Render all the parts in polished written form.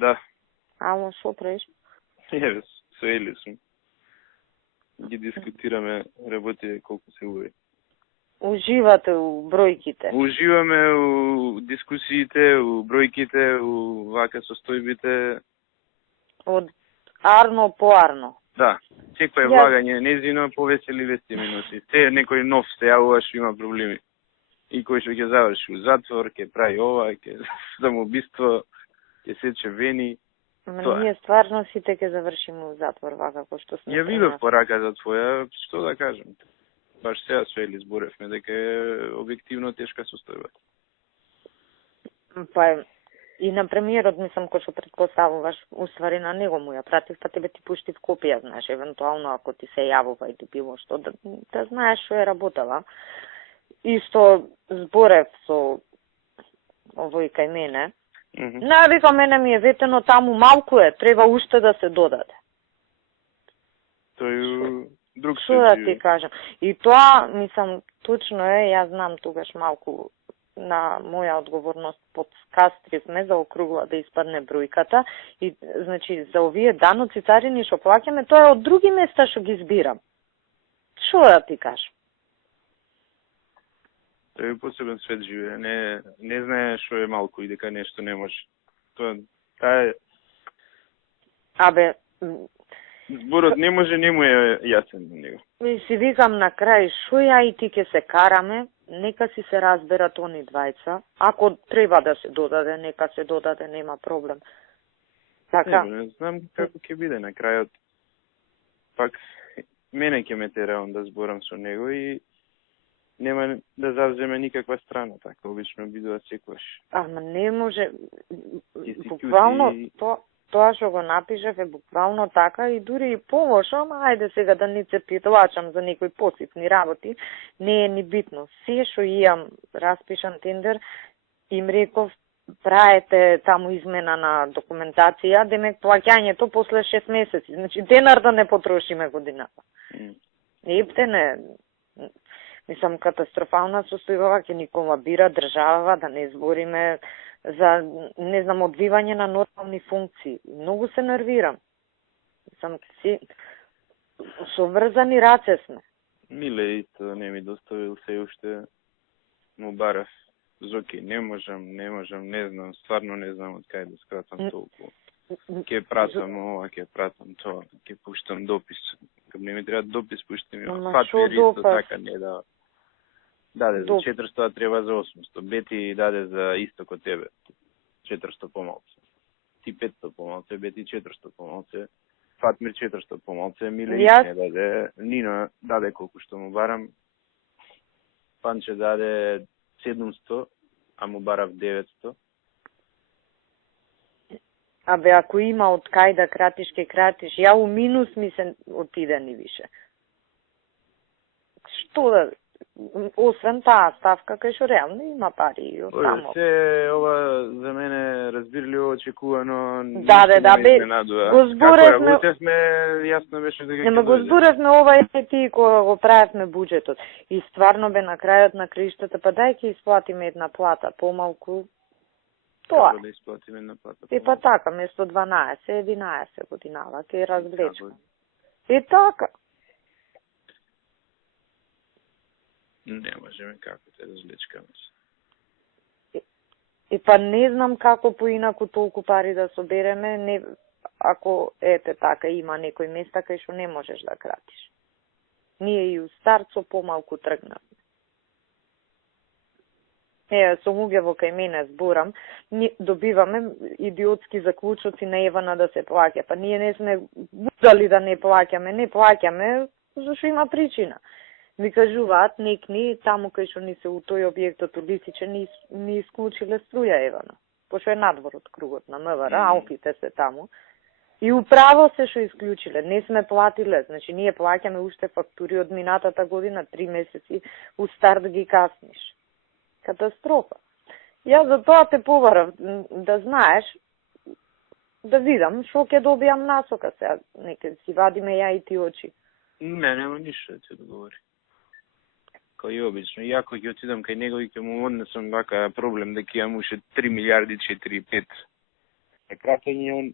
Да. Ало, шо правиш? Еве, со Ели сум. Ги дискутираме работи колку се уви. Уживате у бројките? Уживаме у дискусиите, у бројките, у вака состојбите. Од арно по арно? Да. Секој влагање незино повесели вести ми носи. Се некој нов се јавува што има проблеми. И кој што ќе заврши у затвор, ќе прави ова, ќе самоубиство, ќе сече вени. Ние стварно сите ќе завршиме у затвор, вака како што сме. Ја видов пораката твоја, што да кажам. Баш сега со Ели зборевме дека е објективно тешка состојба. Па и на премиерот мислам кој што претпоставуваш, уствари на него му ја пратив, па тебе ти пуштив копија, знаеш, евентуално ако ти се јавува и ти било што да знаеш што е работела. Исто зборев со овој кај мене. Вика, мене ми е ветено таму малку е, треба уште да се додаде. Тој друг што да ти кажам. И тоа, мислам, точно е, јас знам тогаш малку на моја одговорност подкастривме за округла да испадне бројката и значи за овие даноци царини што плаќаме, тоа е од други места што ги збирам. Што да ти кажам? Тој е посебен свет живее, не знае што е малку и дека нешто не може. Таа е... Абе... Зборот не може, не му е јасен на него. И си викам на крај, шо ја и ти ке се караме, нека си се разберат они двајца. Ако треба да се додаде, нека се додаде, нема проблем. Така? Не знам како ќе биде на крајот. Пак, мене ќе ме тера он да зборам со него и нема да завземе никаква страна, така обично бидува секојаш. Ама не може, буквално тоа што го напишав е буквално така и дури и полошо, ама ајде сега да не се притлачам за некои посипни работи, не е ни битно. Се што имам распишан тендер, им реков, праете таму измена на документација, демек плаќањето после 6 месеци, значи денар да не потрошиме годината. Ептене, мислам, катастрофална состојба, ќе ни колабира држава, да не збориме за, не знам, одвивање на нормални функции. Многу се нервирам. Мислам, со врзани раце сме. Миле, исто не ми доставил се уште, му барав. Зоки, не можам, не знам, стварно не знам од кај да скратам толку. Ке пратам ова, ке пратам тоа, ке пуштам допис. Кога не ми треба допис, пуштам ја. Патери исто така не дава. Даде за 400, треба за 800. Бети даде за исто ко тебе. 400 помалце. Ти 500 помалце, Бети 400 помалце. Фатмир 400 помалце, Миле не даде. Нино даде колку што му барам. Панче даде 700, а му барав 900. Абе, ако има од кај да кратиш, ке кратиш. Ја у минус ми се отиде ни више. Што да... Освен таа ставка, кај што реално има пари и оттамо. Се ова за мене разбирливо, очекувано, да, бе, го зборевме... Како работевме, јасно беше дека ќе го зборевме ова и ти кога го правевме буџетот. И стварно бе на крајот на криштата, па дај ќе исплатиме една плата, помалку. Тоа. Како да исплатиме една плата? И па така, место 12, 11 годинава, ќе разглечка. И така. Не можеме како те различкаме. И па не знам како поинаку толку пари да собереме, не, ако ете така има некои места кај што не можеш да кратиш. Ние и у старт со помалку тргнавме. Со луѓе кај мене зборам, добиваме идиотски заклучоци на Евана да се плаќа. Па ние не сме будали да не плаќаме, зашто има причина. Ми кажуваат, некни, таму кај што ни се у тој објектот Улисиче, ни исклучиле струја Евана. Пошто е надвор од кругот на МВР, алките се таму. И управо се што исклучиле, не сме платиле, значи ние плаќаме уште фактури од минатата година, 3 месеци, у старт ги касниш. Катастрофа. Јас за тоа те побарав, да знаеш, да видам што ќе добијам насока сега, нека си вадиме ја и ти очи. Не, нема ништо да ти договори. Кој и обично. И ако ќе отидам кај него и ќе му однесам вака проблем дека имам уште 3 милиарди 4,5. кратење, он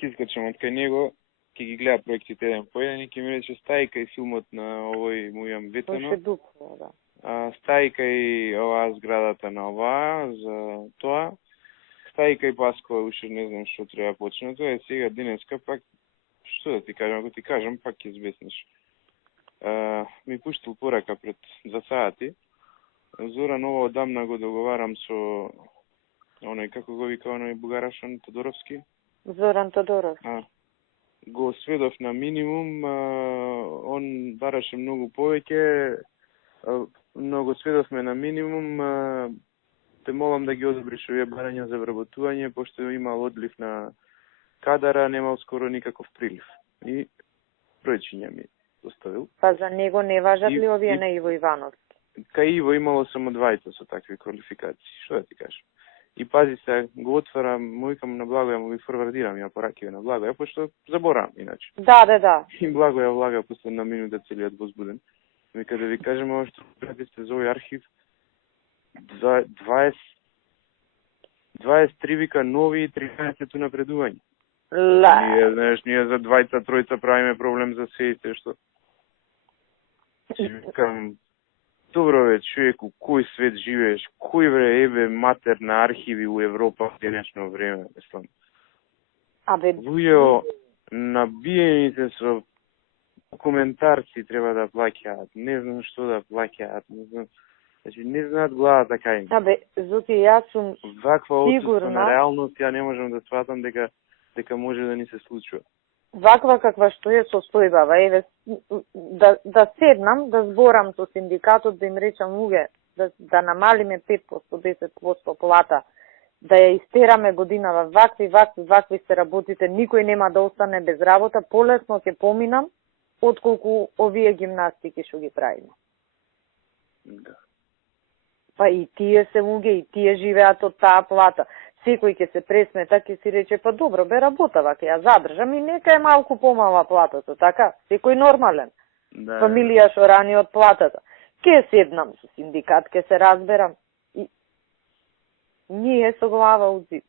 ќе искачам од кај него, ќе ги гледа проектите еден по еден и ќе ми рече стаи кај филмот на овој му имам ветено. Да. Стаи кај оваа зградата на оваа за тоа. Стаи кај Паскова уште не знам што треба почнато. Сега денеска пак што да ти кажам, ако ти кажам пак ќе збеснеш. Ми пуштил порака пред 2 сати. Зоран, ова одамна го договарам со оној, како го вика оној бугарашан Тодоровски? Зоран Тодоров. Го сведов на минимум, он бараше многу повеќе, но го сведовме на минимум, те молам да ги одобриш овие барања за вработување, пошто имал одлив на кадара, немал скоро никаков прилив. И бројчиња ми доставил. Па за него не важат ли овие на Иво Ивановски? Кај Иво имало само 2 со такви квалификации, што да ти кажам. И пази се, го отварам, му викам на Благоја, му ги форвардирам ја поракиве на Благоја, пошто заборавам иначе. Да. И Благоја влага последна минута целиот возбуден. Вика да ви кажем ова што пратисте за овој архив, 23 вика нови и 13 напредување. Ние, знаеш, ние за 2-3 правиме проблем за се и се што. Викам, добро бе, човеку, кој свет живееш, кој вре матер на архиви у Европа в денешно време, мислам. Луѓе набиените со коментарци треба да плаќаат, не знам што да плаќаат, не знам. Значи, не знаат главата кај ми. Зоти, јас сум ваква отсутство на реалност, ја не можам да сватам дека може да ни се случува. Ваква каква што е состојбава, да седнам, да зборам со синдикатот, да им речам луѓе, да намалиме 5%, 10% плата, да ја истераме годинава, вакви се работите, никој нема да остане без работа, полесно ќе поминам, отколку овие гимнастики што ги правиме. Да. Па и тие се луѓе, и тие живеат од таа плата. Секој ќе се пресмета, ќе си рече, па добро, бе работава, ќе ја задржам и нека е малку помала платата, така? Секој нормален. Да. Фамилија што рани од платата. Ке седнам со синдикат, ке се разберам. И ние со глава у зид.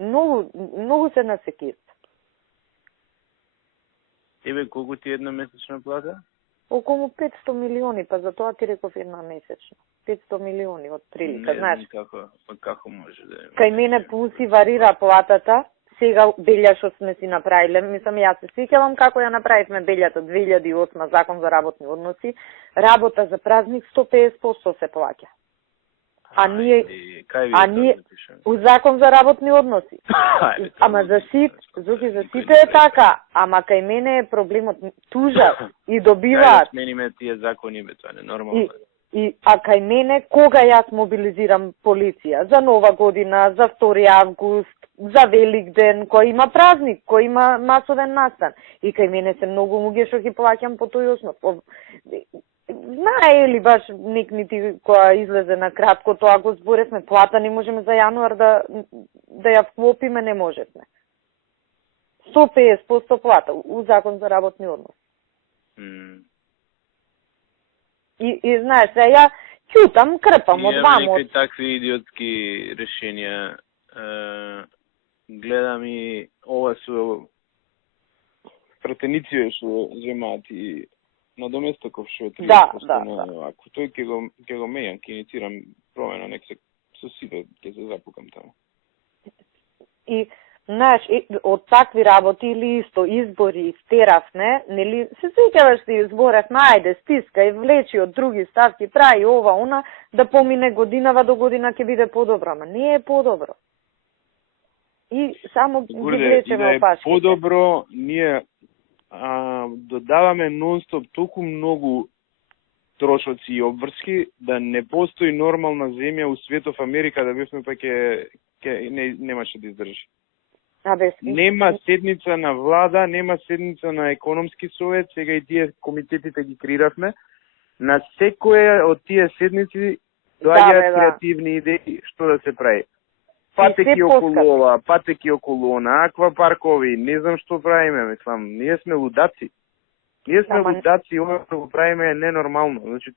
Многу се насекист. Тебе колку ти една месечна плата? Околу 500 милиони, па за тоа ти реков една месечна. 500 милиони од прилика, знаеш. Како може да е? Кај мене пулси варира платата, сега белја што сме си направиле, мислам, јас се сеќавам како ја направивме белјата 2008 закон за работни односи, работа за празник 150% се плаќа. А ние у закон за работни односи. Ама за сите е така, ама кај мене е проблемот тужат и добиваат. Смениме тие закони, бе, тоа не нормално. А кај мене, кога јас мобилизирам полиција? За Нова година, за 2 август, за Велик ден, кој има празник, кој има масовен настан. И кај мене се многу луѓе што ги плаќам по тој основ. Знае ли баш никнити која излезе на кратко, тоа го зборевме, плата не можеме за јануар да ја вклопиме, не можевме. 150% плата, у закон за работни односи. И знаеш, ја ќутам, крпам од вамот. Некои такви идиотски решенија, гледам и ова со пратениција што земаат и на доместоков што е 30% овако. Тој ќе го мејам, ќе инициирам промена, нек се со сите ќе се запукам таму. И знаеш, од такви работи или исто избори стеравме, нели се сеќаваш си изборевме, ајде стискај, влечи од други ставки, прави ова, она, да помине годинава до година ќе биде подобро, ама не е подобро. И само ги влечеме опашките. Подобро, ние додаваме нон-стоп толку многу трошоци и обврски да не постои нормална земја у светов. Америка да бевме па немаше да издржи. Нема седница на влада, нема седница на економски совет, сега и тие комитетите ги креиравме. На секоја од тие седници доаѓаат креативни идеи што да се прави. Патеки околу ова, патеки околу она, аквапаркови, не знам што правиме, мислам, ние сме лудаци. Ние сме лудаци, ова што го правиме е ненормално. Значи,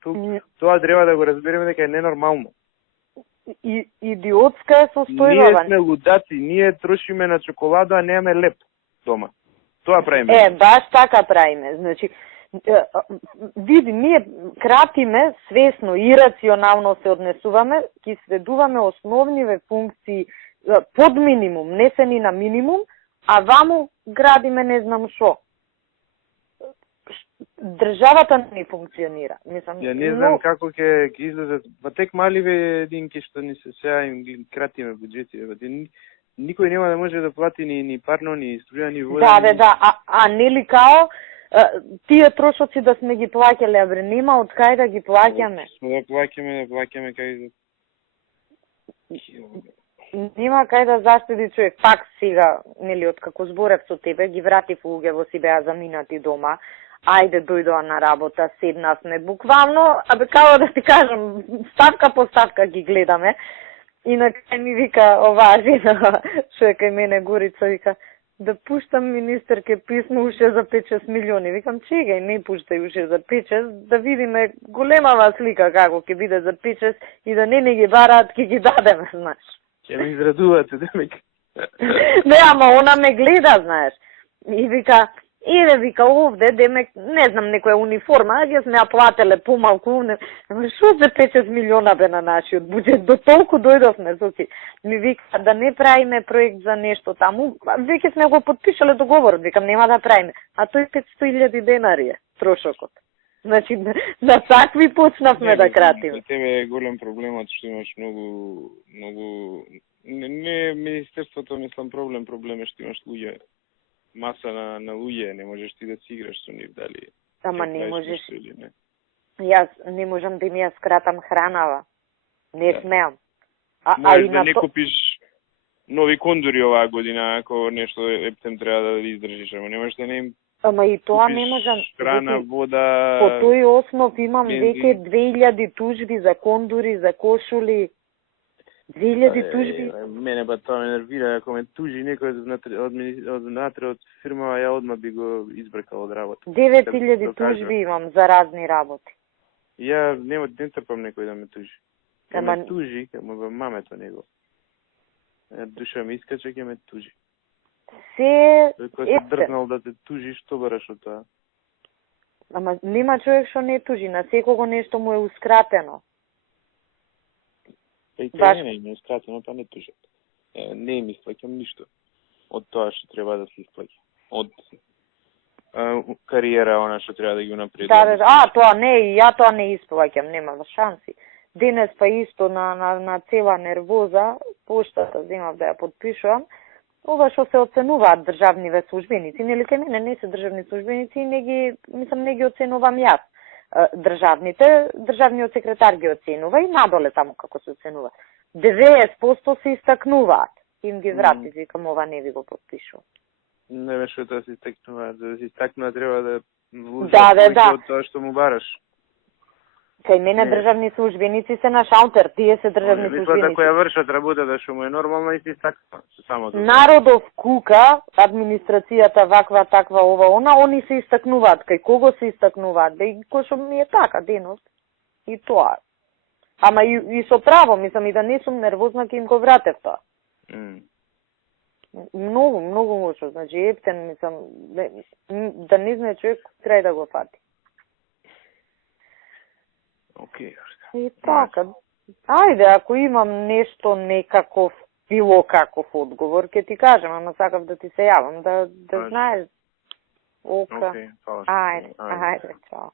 тоа треба да го разбереме дека е ненормално. идиотска е состојбава. Ние сме лудаци, ние трошиме на чоколада, а немаме леп дома. Тоа правиме. Баш така правиме. Значи, види, ние кратиме свесно, ирационално се однесуваме, ги сведуваме основниве функции под минимум, не се ни на минимум, а ваму градиме не знам шо. Државата не функционира. Ја не знам како ќе излезат, тек маливе единки што ни се сега им ги кратиме буџети, никој нема да може да плати ни парно, ни струја, ни вода. Да, а нели као тие трошоци да сме ги плаќале, абре нема од кај да ги плаќаме. Да плаќаме кај Нема кај да заштеди човек. Пак сега, нели, од како зборев со тебе, ги вратив луѓе си беа заминати дома. Ајде, дојдоа на работа, седнавме буквално, како да ти кажам, ставка по ставка ги гледаме. И на крај ми вика оваа жена, што е кај мене Горица, вика, да пуштам министерке писмо уште за 5-6 милиони. Викам, чегај, не пуштај уште за 5-6, да видиме големава слика како ќе биде за 5-6 и да не ги бараат, ќе ги дадеме, знаеш. Ќе ме израдувате, демек. Не, ама она ме гледа, знаеш. И вика, вика, овде, демек, не знам, некоја униформа, ја сме ја плателе помалку, шо за 5-6 милиона бе на нашиот буџет, до толку дојдовме, соки. Ми вика, да не правиме проект за нешто таму, веќе сме го подпишале договорот, викам, нема да правиме, а тој 500.000 денари е, трошокот. Значи, на такви почнавме да кратиме. За тебе е голем проблемот што имаш многу... Не министерството, мислам, проблем е што имаш луѓе. Маса на луѓе, не можеш ти да си играш со нив, дали... Ама не можеш... Јас не можам да ми ја скратам хранава. Не смеам. Можеш да не купиш нови кондури оваа година, ако нешто ептем треба да издржиш, ама не можеш да не им... Ама и тоа не можам. Храна, вода... По тој основ имам веќе 2000 тужби за кондури, за кошули. 2000 тужби. Мене ба тоа ме нервира, ако ме тужи некој од фирма, ја одма би го избркал од работа. 9000 тужби имам за разни работи. Ја не трпам некој да ме тужи. Ке ме тужи, ке му мамето него. Душа ми искача, ке ме тужи. Кој се дрзнал да те тужи, што бараш од тоа? Ама нема човек што не тужи, на секого нешто му е ускратено. Не е скратено, па не тужат. Не им исплаќам ништо од тоа што треба да се исплаќа. Од кариера, она што треба да ги унапредувам. Тоа не, ја тоа не исплаќам, нема шанси. Денес па исто на цела нервоза, поштата земав да ја подпишувам, ова што се оценуваат државниве службеници, нели кај мене не се државни службеници и не ги оценувам јас. Државниот секретар ги оценува и надоле таму како се оценува. 90% се истакнуваат. Им ги врати, викам, ова не ви го подпишувам. Не бе што тоа се истакнуваат, за да се истакнува треба да вложат од тоа што му бараш. Кај мене државни службеници се на шалтер, тие се државни службеници. Мислам дека ја вршат работата што му е нормална и се истакнува само тоа. Народов кука, администрацијата ваква, таква, ова, она, они се истакнуваат. Кај кого се истакнуваат? Бе, кој што ми е така денот. И тоа. Ама и со право, мислам, и да не сум нервозна, ќе им го вратев тоа. Многу лошо, значи, ептен, мислам, да не знае човек крај да го фати. И така. Ајде, ако имам нешто некаков, било каков одговор, ќе ти кажам, ама сакав да ти се јавам, да знаеш. Ока. Ајде, чао.